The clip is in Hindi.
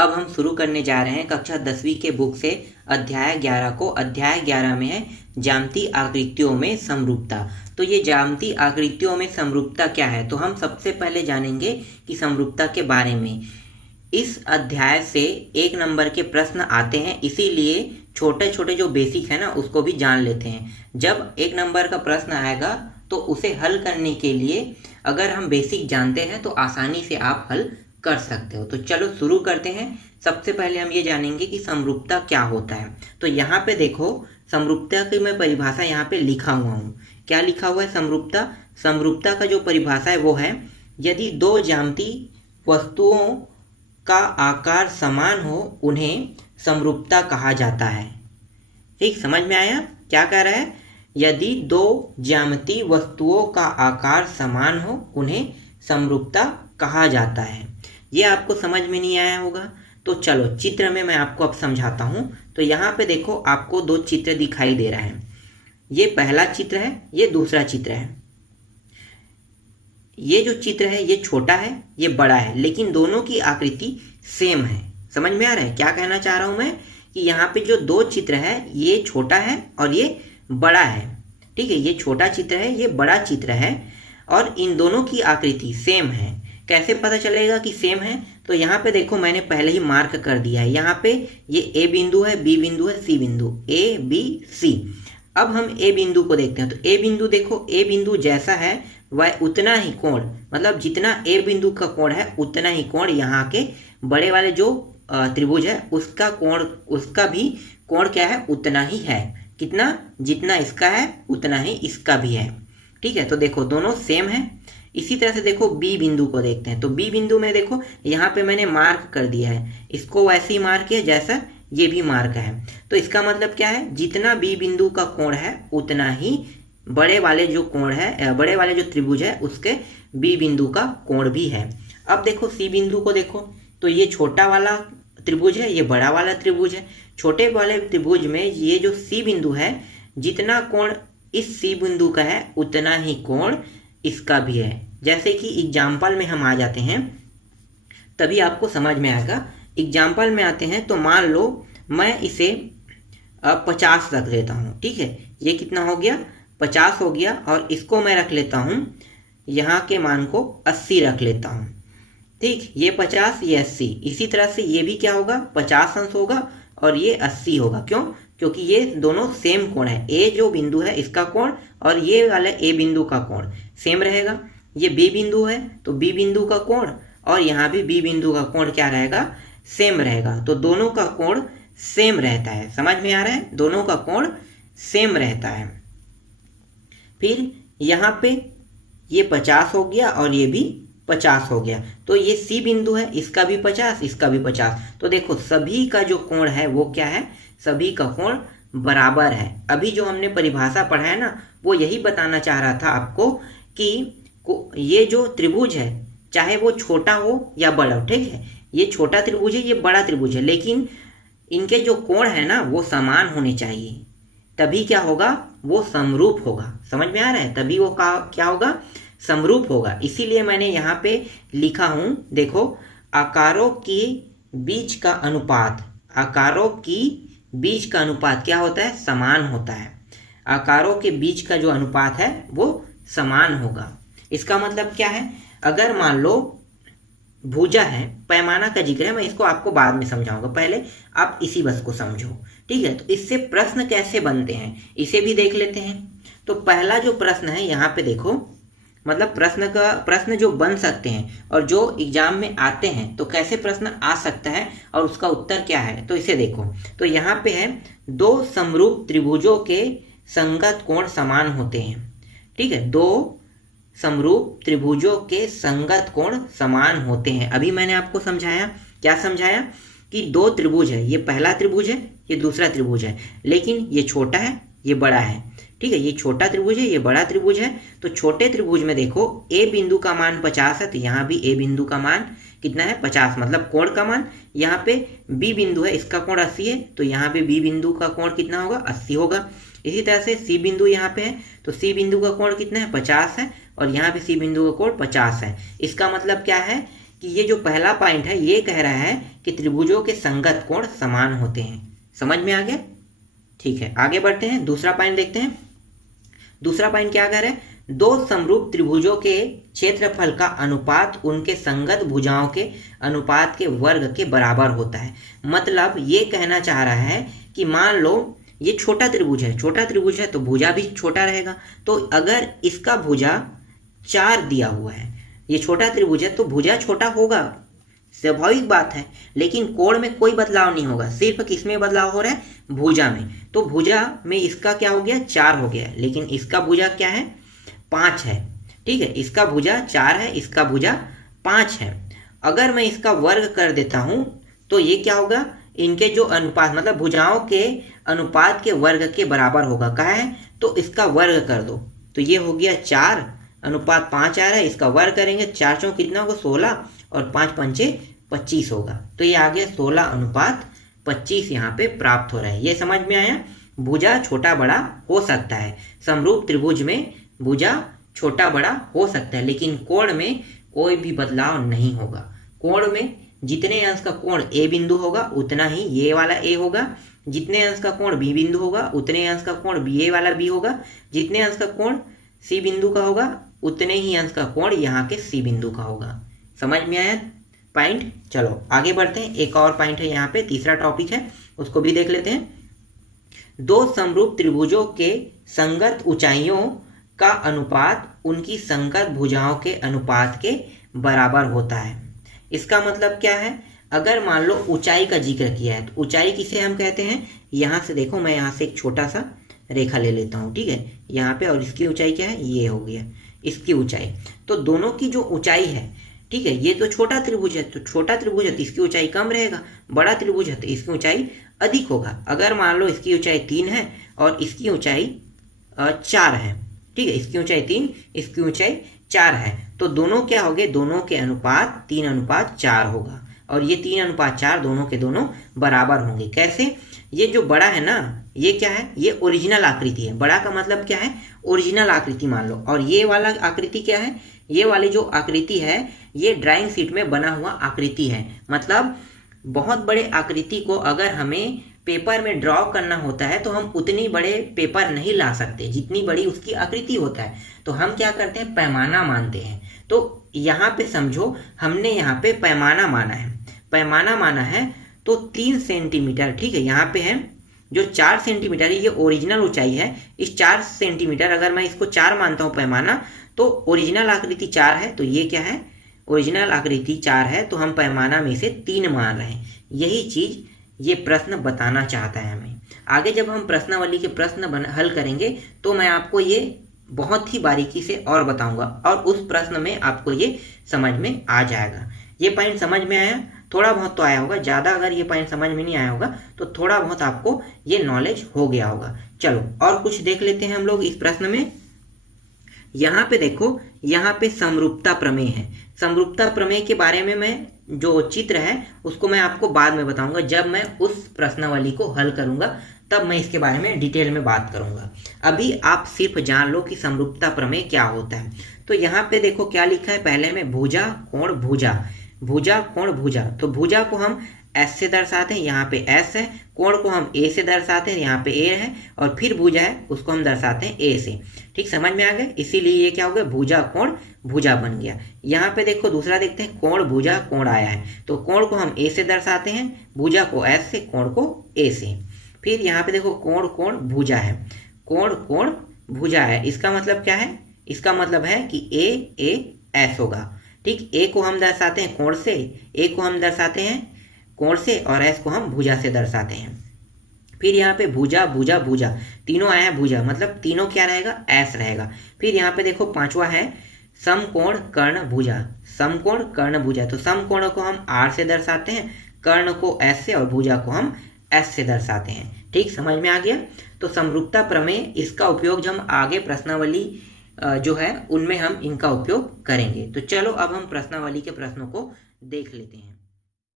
अब हम शुरू करने जा रहे हैं कक्षा 10वीं के बुक से अध्याय 11 को। अध्याय 11 में है ज्यामितीय आकृतियों में समरूपता। तो ये ज्यामितीय आकृतियों में समरूपता क्या है, तो हम सबसे पहले जानेंगे कि समरूपता के बारे में। इस अध्याय से 1 नंबर के प्रश्न आते हैं, इसीलिए छोटे छोटे जो बेसिक है ना उसको भी जान लेते हैं। जब 1 नंबर का प्रश्न आएगा तो उसे हल करने के लिए अगर हम बेसिक जानते हैं तो आसानी से आप हल कर सकते हो। तो चलो शुरू करते हैं। सबसे पहले हम ये जानेंगे कि समरूपता क्या होता है। तो यहाँ पे देखो, समरूपता की मैं परिभाषा यहाँ पे लिखा हुआ हूँ। क्या लिखा हुआ है? समरूपता। समरूपता का जो परिभाषा है वो है, यदि दो ज्यामितीय वस्तुओं का आकार समान हो उन्हें समरूपता कहा जाता है। ठीक, समझ में आया? क्या कह रहा है? यदि दो ज्यामितीय वस्तुओं का आकार समान हो उन्हें समरूपता कहा जाता है। ये आपको समझ में नहीं आया होगा, तो चलो चित्र में मैं आपको अब समझाता हूँ। तो यहाँ पे देखो, आपको 2 चित्र दिखाई दे रहा है। ये पहला चित्र है, ये दूसरा चित्र है। ये जो चित्र है ये छोटा है, ये बड़ा है, लेकिन दोनों की आकृति सेम है। समझ में आ रहा है क्या कहना चाह रहा हूँ मैं? कि यहाँ पे जो 2 चित्र है, ये छोटा है और ये बड़ा है। ठीक है, ये छोटा चित्र है, ये बड़ा चित्र है, और इन दोनों की आकृति सेम है। कैसे पता चलेगा कि सेम है? तो यहाँ पे देखो, मैंने पहले ही मार्क कर दिया है। यहाँ पे ये ए बिंदु है, बी बिंदु है, सी बिंदु, ए बी सी। अब हम ए बिंदु को देखते हैं। तो ए बिंदु देखो, ए बिंदु जैसा है वह उतना ही कोण, मतलब जितना ए बिंदु का कोण है उतना ही कोण यहाँ के बड़े वाले जो त्रिभुज है उसका कोण, उसका भी कोण क्या है? उतना ही है। कितना? जितना इसका है उतना ही इसका भी है। ठीक है, तो देखो दोनों सेम है। इसी तरह से देखो बी बिंदु को देखते हैं। तो बी बिंदु में देखो, यहाँ पे मैंने मार्क कर दिया है, इसको वैसे ही मार्क किया जैसा ये भी मार्क है। तो इसका मतलब क्या है? जितना बी बिंदु का कोण है उतना ही बड़े वाले जो कोण है, बड़े वाले जो त्रिभुज है उसके बी बिंदु का कोण भी है। अब देखो सी बिंदु को देखो, तो ये छोटा वाला त्रिभुज है, ये बड़ा वाला त्रिभुज है। छोटे वाले त्रिभुज में ये जो सी बिंदु है, जितना कोण इस सी बिंदु का है उतना ही कोण इसका भी है। जैसे कि एग्जाम्पल में हम आ जाते हैं, तभी आपको समझ में आएगा। एग्जाम्पल में आते हैं तो मान लो मैं इसे 50 रख लेता हूँ। ठीक है, ये कितना हो गया? 50 हो गया, और इसको मैं रख लेता हूँ, यहाँ के मान को 80 रख लेता हूँ। ठीक, ये 50, ये 80। इसी तरह से ये भी क्या होगा? 50 अंश होगा और ये 80 होगा। क्यों? क्योंकि ये दोनों सेम कोण है। ए जो बिंदु है इसका कोण और ये वाला ए बिंदु का कोण सेम रहेगा। ये बी बिंदु है तो बी बिंदु का कोण और यहाँ भी बी बिंदु का कोण क्या रहेगा? सेम रहेगा। तो दोनों का कोण सेम रहता है। समझ में आ रहा है? दोनों का कोण सेम रहता है। फिर यहाँ पे ये 50 हो गया और ये भी 50 हो गया। तो ये सी बिंदु है, इसका भी 50, इसका भी 50। तो देखो सभी का जो कोण है वो क्या है? सभी का कोण बराबर है। अभी जो हमने परिभाषा पढ़ा है ना, वो यही बताना चाह रहा था आपको कि ये जो त्रिभुज है, चाहे वो छोटा हो या बड़ा हो, ठीक है, ये छोटा त्रिभुज है, ये बड़ा त्रिभुज है, लेकिन इनके जो कोण है ना वो समान होने चाहिए। तभी क्या होगा? वो समरूप होगा। समझ में आ रहा है? तभी वो क्या होगा? समरूप होगा। इसीलिए मैंने यहाँ पे लिखा हूँ, देखो, आकारों के बीच का अनुपात, आकारों की बीच का अनुपात क्या होता है? समान होता है। आकारों के बीच का जो अनुपात है वो समान होगा। इसका मतलब क्या है? अगर मान लो भुजा है, पैमाना का जिक्र है, मैं इसको आपको बाद में समझाऊंगा, पहले आप इसी बस को समझो। ठीक है, तो इससे प्रश्न कैसे बनते हैं इसे भी देख लेते हैं। तो पहला जो प्रश्न है यहाँ पे देखो, मतलब प्रश्न जो बन सकते हैं और जो एग्जाम में आते हैं, तो कैसे प्रश्न आ सकता है और उसका उत्तर क्या है, तो इसे देखो। तो यहाँ पे है, 2 समरूप त्रिभुजों के संगत कोण समान होते हैं। ठीक है, 2 समरूप त्रिभुजों के संगत कोण समान होते हैं। अभी मैंने आपको समझाया, क्या समझाया? कि 2 त्रिभुज है, ये पहला त्रिभुज है, ये दूसरा त्रिभुज है, लेकिन ये छोटा है, ये बड़ा है। ठीक है, ये छोटा त्रिभुज है, ये बड़ा त्रिभुज है। तो छोटे त्रिभुज में देखो ए बिंदु का मान 50 है, तो यहाँ भी ए बिंदु का मान कितना है? 50, मतलब कोण का मान। यहाँ पे बी बिंदु है, इसका कोण 80 है, तो यहाँ पे बी बिंदु का कोण कितना होगा? 80 होगा। इसी तरह से सी बिंदु यहाँ पे है, तो सी बिंदु का कोण कितना है? 50 है, और यहाँ पे सी बिंदु का कोण 50 है। इसका मतलब क्या है? कि ये जो पहला पॉइंट है ये कह रहा है कि त्रिभुजों के संगत कोण समान होते हैं। समझ में आ गया? ठीक है, आगे बढ़ते हैं, दूसरा पॉइंट देखते हैं। दूसरा पॉइंट क्या कह रहा है? दो समरूप त्रिभुजों के क्षेत्रफल का अनुपात उनके संगत भुजाओं के अनुपात के वर्ग के बराबर होता है। मतलब ये कहना चाह रहा है कि मान लो ये छोटा त्रिभुज है, छोटा त्रिभुज है तो भुजा भी छोटा रहेगा। तो अगर इसका भुजा 4 दिया हुआ है, ये छोटा त्रिभुज है तो भुजा छोटा होगा, स्वाभाविक बात है। लेकिन कोण में कोई बदलाव नहीं होगा, सिर्फ किसमें बदलाव हो रहा है? भुजा में। तो भुजा में इसका क्या हो गया? 4 हो गया, लेकिन इसका भुजा क्या है? 5 है। ठीक है, इसका भुजा 4 है, इसका भुजा 5 है। अगर मैं इसका वर्ग कर देता हूं तो ये क्या होगा? इनके जो अनुपात मतलब भुजाओं के अनुपात के वर्ग के बराबर होगा। कहा है तो इसका वर्ग कर दो, तो ये हो गया 4 अनुपात 5 आ रहा है, इसका वर्ग करेंगे 4 चौक कितना होगा? 16 और 5 पंचे 25 होगा। तो ये आ गया 16 अनुपात 25 यहाँ पे प्राप्त हो रहा है। ये समझ में आया? भुजा छोटा बड़ा हो सकता है, समरूप त्रिभुज में भुजा छोटा बड़ा हो सकता है, लेकिन कोण में कोई भी बदलाव नहीं होगा। कोण में जितने अंश का कोण ए बिंदु होगा उतना ही ये वाला ए होगा, जितने अंश का कोण बी बिंदु होगा उतने अंश का कोण बी ए वाला बी होगा, जितने अंश का कोण सी बिंदु का होगा उतने ही अंश का कोण यहाँ के सी बिंदु का होगा। समझ में आया पॉइंट? चलो आगे बढ़ते हैं, एक और पॉइंट है यहाँ पे, तीसरा टॉपिक है, उसको भी देख लेते हैं। दो समरूप त्रिभुजों के संगत ऊंचाइयों का अनुपात उनकी संगत भुजाओं के अनुपात के बराबर होता है। इसका मतलब क्या है? अगर मान लो ऊंचाई का जिक्र किया है तो ऊंचाई किसे हम कहते हैं? यहाँ से देखो, मैं यहाँ से एक छोटा सा रेखा ले लेता हूँ, ठीक है, यहाँ पे, और इसकी ऊंचाई क्या है? ये हो गया इसकी ऊंचाई। तो दोनों की जो ऊंचाई है, ठीक है, ये तो छोटा त्रिभुज है, तो छोटा त्रिभुज है तो इसकी ऊंचाई कम रहेगा, बड़ा त्रिभुज है तो इसकी ऊंचाई अधिक होगा। अगर मान लो इसकी ऊंचाई 3 है और इसकी ऊंचाई 4 है, ठीक है, इसकी ऊंचाई 3, इसकी ऊंचाई 4 है, तो दोनों क्या हो गए? दोनों के अनुपात 3 अनुपात 4 होगा, और ये 3 अनुपात 4 दोनों के दोनों बराबर होंगे। कैसे? ये जो बड़ा है ना, ये क्या है? ये ओरिजिनल आकृति है। बड़ा का मतलब क्या है? ओरिजिनल आकृति मान लो। और ये वाला आकृति क्या है? ये वाली जो आकृति है ये ड्राइंग शीट में बना हुआ आकृति है। मतलब बहुत बड़े आकृति को अगर हमें पेपर में ड्रॉ करना होता है तो हम उतनी बड़े पेपर नहीं ला सकते जितनी बड़ी उसकी आकृति होता है। तो हम क्या करते हैं? पैमाना मानते हैं। तो यहाँ पे समझो, हमने यहाँ पे पैमाना माना है, पैमाना माना है तो 3 सेंटीमीटर, ठीक है, यहाँ पे है जो 4 सेंटीमीटर है, ये ओरिजिनल ऊंचाई है। इस 4 सेंटीमीटर अगर मैं इसको 4 मानता हूँ पैमाना, तो ओरिजिनल आकृति 4 है, तो ये क्या है? ओरिजिनल आकृति 4 है, तो हम पैमाना में से 3 मान रहे हैं। यही चीज ये प्रश्न बताना चाहता है हमें। आगे जब हम प्रश्नावली के प्रश्न हल करेंगे तो मैं आपको ये बहुत ही बारीकी से और बताऊंगा, और उस प्रश्न में आपको ये समझ में आ जाएगा। ये पॉइंट समझ में आया? थोड़ा बहुत तो आया होगा, ज़्यादा अगर ये पॉइंट समझ में नहीं आया होगा तो थोड़ा बहुत आपको ये नॉलेज हो गया होगा। चलो और कुछ देख लेते हैं हम लोग इस प्रश्न में। यहाँ पे देखो, यहाँ पे समरूपता प्रमेय है। समरूपता प्रमेय के बारे में मैं जो चित्र है उसको मैं आपको बाद में बताऊंगा, जब मैं उस प्रश्नावली को हल करूंगा तब मैं इसके बारे में डिटेल में बात करूंगा। अभी आप सिर्फ जान लो कि समरूपता प्रमेय क्या होता है। तो यहाँ पे देखो क्या लिखा है, पहले में भुजा कोण भुजा, भुजा कोण भुजा। तो भुजा को हम एस से दर्शाते हैं, यहाँ पे एस है, कोण को हम ए से दर्शाते हैं, यहाँ पे ए है, और फिर भुजा है उसको हम दर्शाते हैं ए से। ठीक, समझ में आ गया? इसीलिए ये क्या हो गया? भुजा कोण भुजा बन गया। यहाँ पे देखो दूसरा देखते हैं, कोण भुजा कोण आया है, तो कोण को हम ए से दर्शाते हैं, भुजा को एस से, कोण को ए से। फिर यहाँ पे देखो कोण कोण भुजा है, कोण कोण भुजा है, इसका मतलब क्या है? इसका मतलब है कि ए एस होगा। ठीक, ए को हम दर्शाते हैं कोण से, ए को हम दर्शाते हैं कोण से, और एस को हम भुजा से दर्शाते हैं। फिर यहाँ पे भुजा भुजा भुजा तीनों आया है, भुजा मतलब तीनों क्या रहेगा? एस रहेगा। फिर यहाँ पे देखो पांचवा है समकोण कर्ण भुजा, समकोण कर्ण भुजा। तो समकोण को हम आर से दर्शाते हैं, कर्ण को एस से, और भुजा को हम एस से दर्शाते हैं। ठीक, समझ में आ गया? तो समरूपता प्रमेय, इसका उपयोग जब हम आगे प्रश्नावली जो है उनमें हम इनका उपयोग करेंगे। तो चलो अब हम प्रश्नावली के प्रश्नों को देख लेते हैं।